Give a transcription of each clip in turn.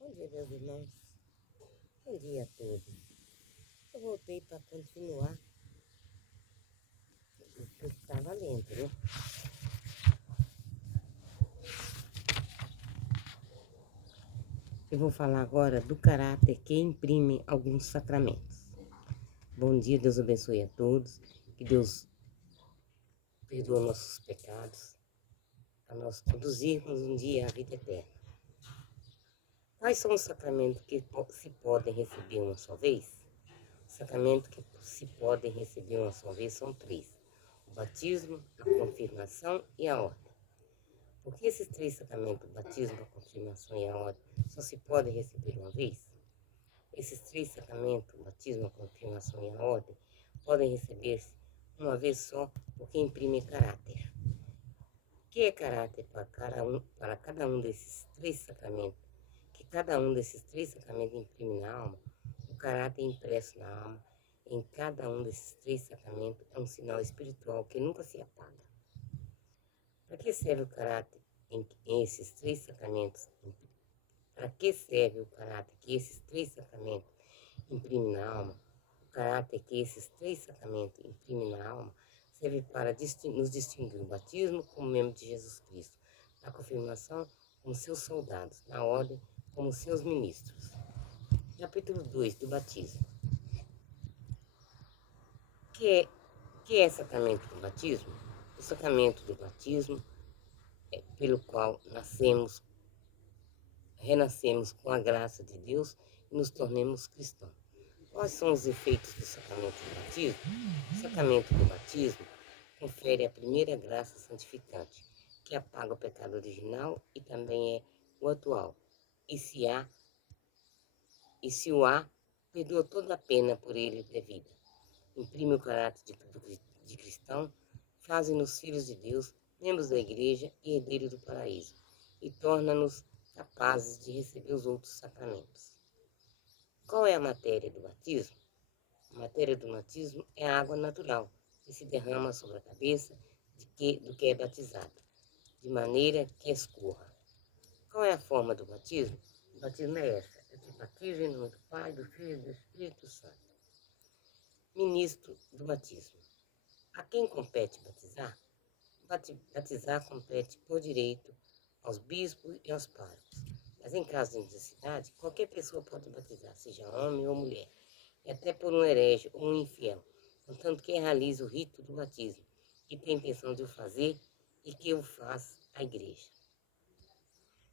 Bom dia, meus irmãos. Bom dia a todos. Eu voltei para continuar o que eu estava lendo, né? Eu vou falar agora do caráter que imprime alguns sacramentos. Bom dia, Deus abençoe a todos. Que Deus perdoe nossos pecados, a nós conduzirmos um dia à vida eterna. Quais são os sacramentos que se podem receber uma só vez? Os sacramentos que se podem receber uma só vez são 3. O batismo, a confirmação e a ordem. Porque esses 3 sacramentos, o batismo, a confirmação e a ordem, só se podem receber uma vez? Esses 3 sacramentos, o batismo, a confirmação e a ordem, podem receber-se uma vez só, porque imprime caráter. O que é caráter para cada um desses 3 sacramentos? Que cada um desses 3 sacramentos imprime na alma, o caráter impresso na alma, em cada um desses 3 sacramentos, é um sinal espiritual que nunca se apaga. Para que serve o caráter em esses 3 sacramentos? Para que serve o caráter que esses 3 sacramentos imprimem na alma? O caráter que esses 3 sacramentos imprimem na alma serve para nos distinguir o batismo como membro de Jesus Cristo, a confirmação como seus soldados, na ordem como seus ministros. Capítulo 2 do batismo. Que é sacramento do batismo? O sacramento do batismo é pelo qual renascemos com a graça de Deus e nos tornemos cristãos. Quais são os efeitos do sacramento do batismo? O sacramento do batismo confere a primeira graça santificante, que apaga o pecado original e também é o atual. E se o há, perdoa toda a pena por ele devida. Imprime o caráter de cristão, faz-nos filhos de Deus, membros da igreja e herdeiros do paraíso, e torna-nos capazes de receber os outros sacramentos. Qual é a matéria do batismo? A matéria do batismo é a água natural, que se derrama sobre a cabeça do que é batizado, de maneira que escorra. Qual é a forma do batismo? O batismo é essa: eu te batizo em nome do Pai, do Filho e do Espírito Santo. Ministro do batismo. A quem compete batizar? Batizar compete por direito aos bispos e aos párocos. Mas em caso de necessidade, qualquer pessoa pode batizar, seja homem ou mulher, e até por um herege ou um infiel, contanto que realize o rito do batismo, que tem intenção de o fazer e que o faz a igreja.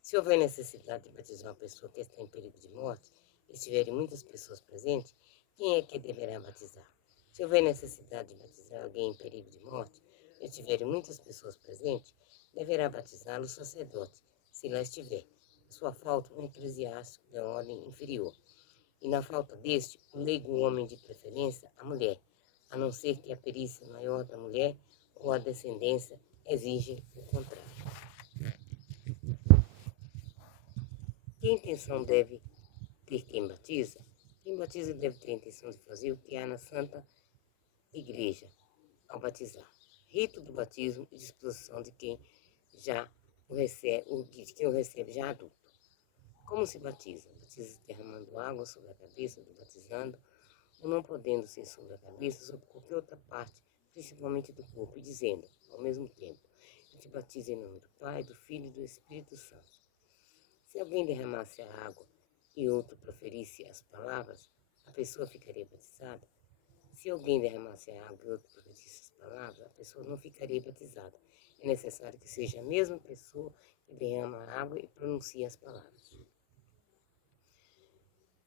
Se houver necessidade de batizar uma pessoa que está em perigo de morte, e estiverem muitas pessoas presentes, quem é que deverá batizar? Se houver necessidade de batizar alguém em perigo de morte, e estiverem muitas pessoas presentes, deverá batizá-lo o sacerdote, se lá estiver. A sua falta, um eclesiástico da ordem inferior. E na falta deste, o leigo homem de preferência, a mulher, a não ser que a perícia maior da mulher ou a descendência exija o contrário. Que intenção deve ter quem batiza? Quem batiza deve ter a intenção de fazer o que há na Santa Igreja ao batizar. Rito do batismo e disposição de quem o recebe já adulto. Como se batiza? Batiza derramando água sobre a cabeça do batizando, ou não podendo ser sobre a cabeça, sobre qualquer outra parte, principalmente do corpo, e dizendo, ao mesmo tempo, eu te batizo em nome do Pai, do Filho e do Espírito Santo. Se alguém derramasse a água e outro proferisse as palavras, a pessoa ficaria batizada? Se alguém derramasse a água e outro proferisse as palavras, a pessoa não ficaria batizada. É necessário que seja a mesma pessoa que derrama a água e pronuncia as palavras.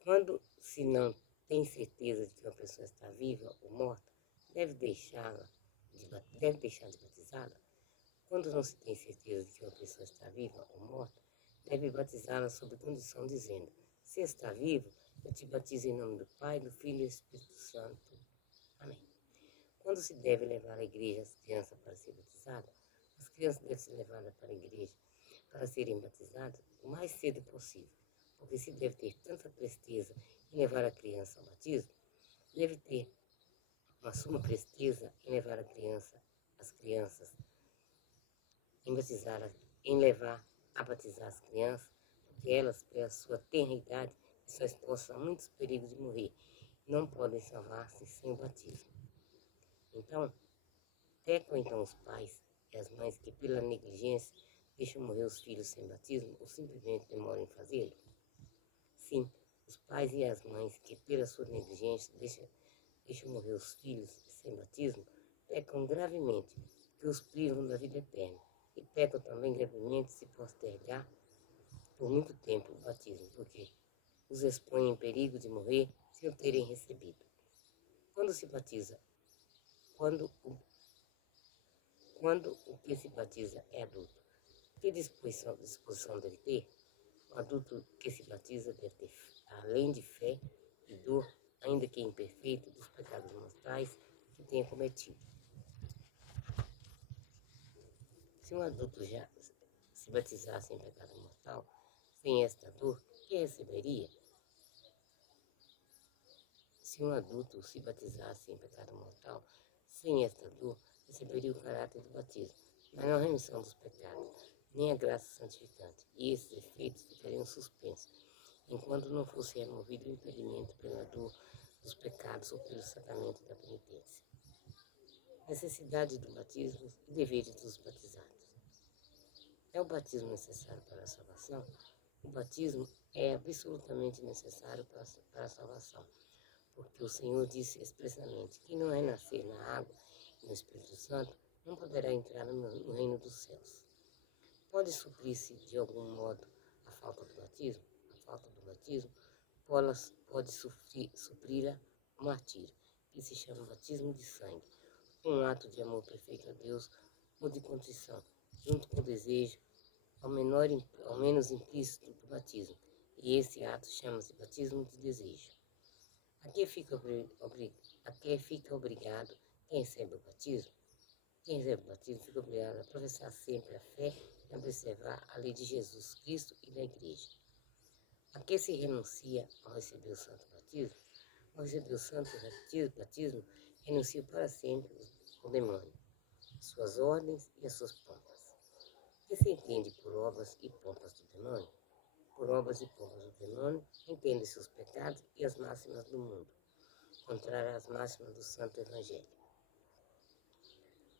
Quando se não tem certeza de que uma pessoa está viva ou morta, deve deixar de batizá-la? Quando não se tem certeza de que uma pessoa está viva ou morta, deve batizá-la sob condição, dizendo: se está vivo, eu te batizo em nome do Pai, do Filho e do Espírito Santo. Amém. Quando se deve levar à igreja as crianças para ser batizadas? As crianças devem ser levadas para a igreja para serem batizadas o mais cedo possível, porque se deve ter tanta presteza em levar a criança ao batismo, deve ter uma suma presteza em levar as crianças, em levar a batizar as crianças, porque elas, pela sua tenra idade, estão expostas a muitos perigos de morrer e não podem salvar-se sem o batismo. Então, pecam então os pais e as mães que, pela negligência, deixam morrer os filhos sem batismo ou simplesmente demoram em fazê-lo? Sim, os pais e as mães que, pela sua negligência, deixam morrer os filhos sem batismo, pecam gravemente, que os privam da vida eterna, e pecam também gravemente se postergar por muito tempo o batismo, porque os expõem em perigo de morrer sem o terem recebido. Quando se batiza, quando o que se batiza é adulto, que disposição deve ter? O adulto que se batiza deve ter, além de fé e dor, ainda que imperfeito, dos pecados mortais que tenha cometido. Se um adulto já se batizasse em pecado mortal, sem esta dor, que receberia? Se um adulto se batizasse em pecado mortal, sem esta dor, receberia o caráter do batismo, mas não a remissão dos pecados, nem a graça santificante, e esses efeitos ficariam suspensos, enquanto não fosse removido o impedimento pela dor dos pecados ou pelo sacramento da penitência. Necessidade do batismo e deveres dos batizados. É o batismo necessário para a salvação? O batismo é absolutamente necessário para a salvação, porque o Senhor disse expressamente que não é nascer na água e no Espírito Santo, não poderá entrar no reino dos céus. Pode suprir-se de algum modo a falta do batismo? A falta do batismo pode suprir o martírio, que se chama batismo de sangue, um ato de amor perfeito a Deus ou de contrição, junto com o desejo ao menos implícito do batismo, e esse ato chama-se batismo de desejo. A que fica obrigado quem recebe o batismo? Quem recebe o batismo fica obrigado a professar sempre a fé e a observar a lei de Jesus Cristo e da Igreja. A que se renuncia ao receber o santo batismo? Ao receber o santo batismo, renuncia para sempre o demônio, suas ordens e as suas pompas. O que se entende por obras e pompas do demônio? Por obras e pompas do demônio, entende-se os pecados e as máximas do mundo, contrário às máximas do Santo Evangelho.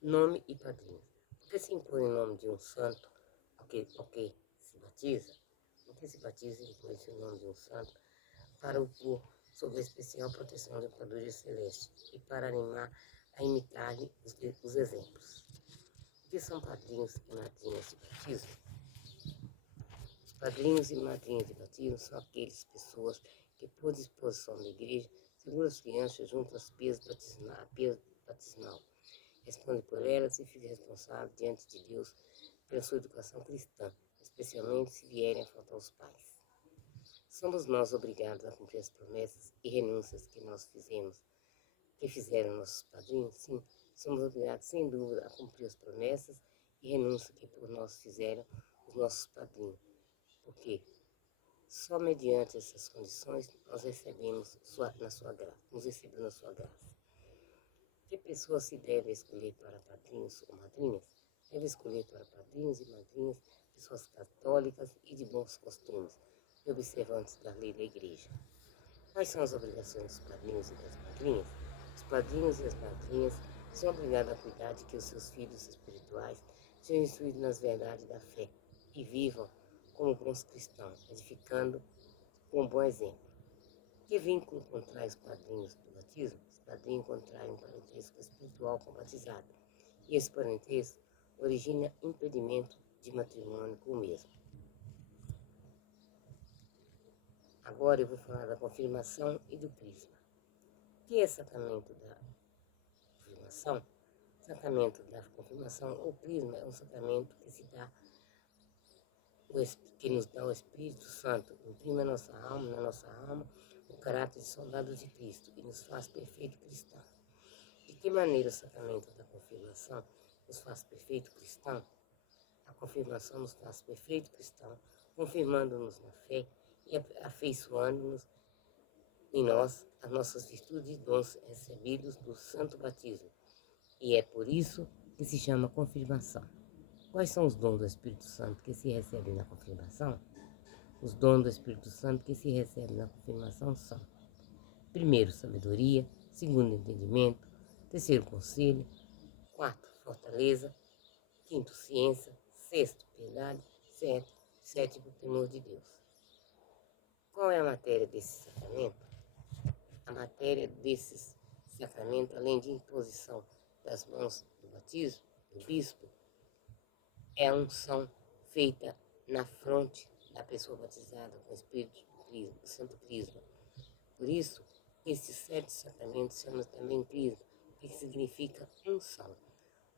Nome e padrinho. Por que se impõe o nome de um santo ao que se batiza? O que se batiza impõe-se o nome de um santo para o pôr sob a especial proteção do Padre Celeste e para animar a imitar-lhe os exemplos. O que são padrinhos e madrinhas de batismo? Os padrinhos e madrinhas de batismo são aquelas pessoas que, por disposição da igreja, seguram as crianças junto às pias batismal, responde por elas e fica responsável diante de Deus pela sua educação cristã, especialmente se vierem a faltar os pais. Somos nós obrigados a cumprir as promessas e renúncias que fizeram nossos padrinhos? Sim, somos obrigados, sem dúvida, a cumprir as promessas e renúncias que por nós fizeram os nossos padrinhos, porque só mediante essas condições nós recebemos na sua graça. Que pessoa se deve escolher para padrinhos ou madrinhas? Deve escolher para padrinhos e madrinhas pessoas católicas e de bons costumes, e observantes da lei da igreja. Quais são as obrigações dos padrinhos e das madrinhas? Os padrinhos e as madrinhas são obrigados a cuidar de que os seus filhos espirituais sejam instruídos nas verdades da fé e vivam como bons cristãos, edificando com um bom exemplo. Que vínculo contrai os padrinhos do batismo? Os padrinhos contraem um parentesco espiritual com o batizado, e esse parentesco origina impedimento de matrimônio com o mesmo. Agora eu vou falar da confirmação e do crisma. O que é sacramento da confirmação? O sacramento da confirmação ou crisma é um sacramento que nos dá o Espírito Santo, imprime na nossa alma, o caráter de soldados de Cristo e nos faz perfeito cristão. De que maneira o sacramento da confirmação nos faz perfeito cristão? A confirmação nos faz perfeito cristão, confirmando-nos na fé e afeiçoando-nos em nós as nossas virtudes e dons recebidos do santo batismo. E é por isso que se chama confirmação. Quais são os dons do Espírito Santo que se recebem na confirmação? Os dons do Espírito Santo que se recebem na confirmação são: primeiro, sabedoria; segundo, entendimento; terceiro, conselho; quarto, fortaleza; quinto, ciência; sexto, piedade; sétimo, temor de Deus. Qual é a matéria desse sacramento? A matéria desses sacramentos, além de imposição das mãos do batismo, do bispo, é a unção feita na fronte da pessoa batizada com o Espírito do Santo Crisma. Por isso, esses 7 sacramentos chamam também Crisma, que significa unção.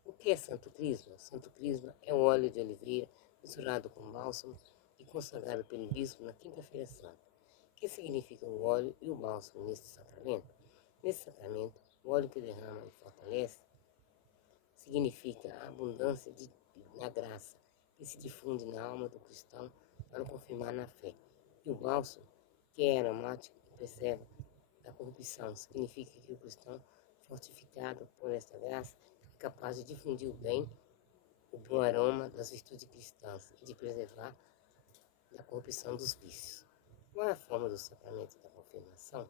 O que é Santo Crisma? Santo Crisma é o óleo de oliveira misturado com bálsamo e consagrado pelo bispo na quinta-feira santa. O que significa o óleo e o bálsamo neste sacramento? Nesse sacramento, o óleo que derrama e fortalece significa a abundância na graça que se difunde na alma do cristão para o confirmar na fé. E o bálsamo, que é aromático e preserva da corrupção, significa que o cristão, fortificado por esta graça, é capaz de difundir o bem, o bom aroma das virtudes cristãs e de preservar da corrupção dos vícios. Qual é a forma do sacramento da confirmação?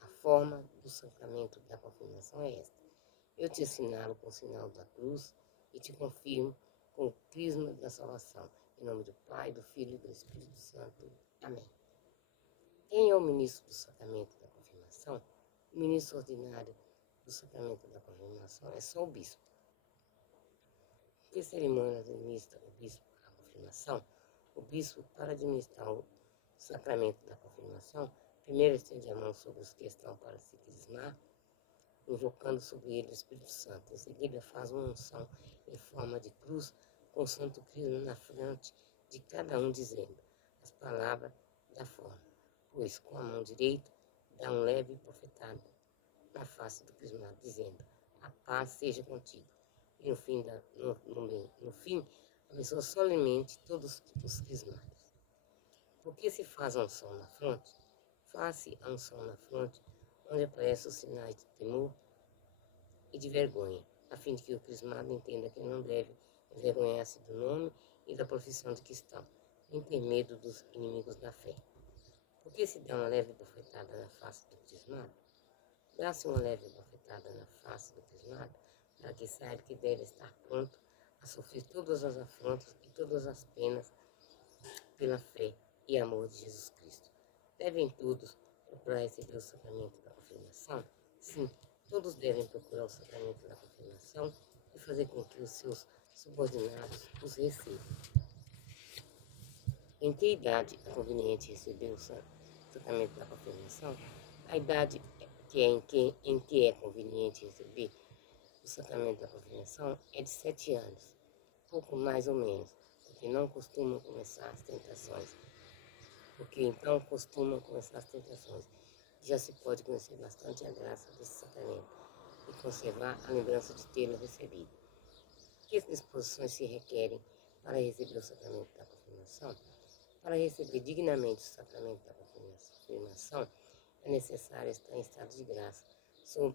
A forma do sacramento da confirmação é esta: eu te assinalo com o sinal da cruz e te confirmo com o crisma da salvação. Em nome do Pai, do Filho e do Espírito Santo. Amém. Quem é o ministro do sacramento da confirmação? O ministro ordinário do sacramento da confirmação é só o bispo. Que cerimônia administra o bispo a confirmação? O bispo, para administrar o sacramento da confirmação, primeiro estende a mão sobre os que estão para se crismar, invocando sobre ele o Espírito Santo. Em seguida, faz uma unção em forma de cruz com o Santo Crisma na frente de cada um, dizendo as palavras da forma. Pois, com a mão direita, dá um leve profetado na face do crismado, dizendo: a paz seja contigo. E no fim, abençoa solenemente todos os crismados. Por que se faz a unção na fronte? Faz-se a unção na fronte, onde aparecem os sinais de temor e de vergonha, a fim de que o crismado entenda que não deve envergonhar-se do nome e da profissão de cristão, nem ter medo dos inimigos da fé. Por que se dá uma leve bofetada na face do crismado? Dá-se uma leve bofetada na face do crismado para que saiba que deve estar pronto a sofrer todas as afrontas e todas as penas pela fé e amor de Jesus Cristo. Devem todos procurar receber o sacramento da confirmação? Sim, todos devem procurar o sacramento da confirmação e fazer com que os seus subordinados os recebam. Em que idade é conveniente receber o sacramento da confirmação? A idade em que é conveniente receber o sacramento da confirmação é de 7 anos, pouco mais ou menos, porque então costumam começar as tentações. Já se pode conhecer bastante a graça desse sacramento e conservar a lembrança de tê-lo recebido. Que disposições se requerem para receber o sacramento da confirmação? Para receber dignamente o sacramento da confirmação, é necessário estar em estado de graça,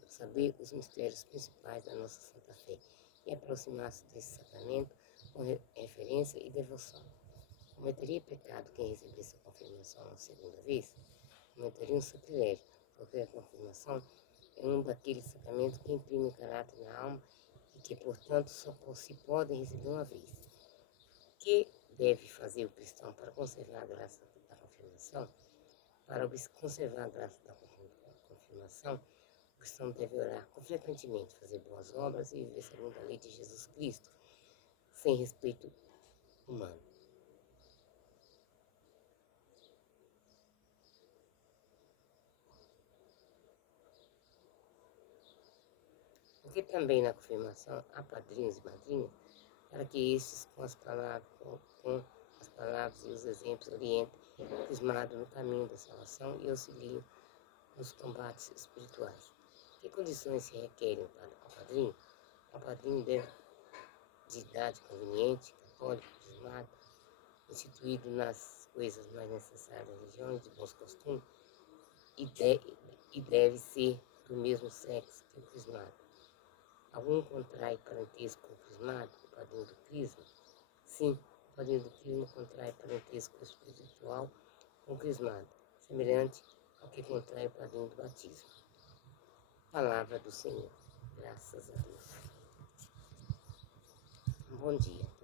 saber os mistérios principais da nossa Santa Fé e aproximar-se desse sacramento com referência e devoção. Cometeria pecado quem recebesse a confirmação uma segunda vez? Cometeria um sacrilégio, porque a confirmação é um daqueles sacramentos que imprime o caráter na alma e que, portanto, só se podem receber uma vez. O que deve fazer o cristão para conservar a graça da confirmação? Para conservar a graça da confirmação, o cristão deve orar frequentemente, fazer boas obras e viver segundo a lei de Jesus Cristo, sem respeito humano. Porque também na confirmação há padrinhos e madrinhas, para que estes, com as palavras e os exemplos, orientem o crismado no caminho da salvação e auxiliem nos combates espirituais. Que condições se requerem para o padrinho? O padrinho deve de idade conveniente, católico, crismado, instituído nas coisas mais necessárias da religião e de bons costumes, e deve ser do mesmo sexo que o crismado. Algum contrai parentesco com o crismado, o padrinho do crisma? Sim, padrinho do crisma contrai parentesco espiritual com o crismado, semelhante ao que contrai o padrinho do batismo. Palavra do Senhor. Graças a Deus. Um bom dia.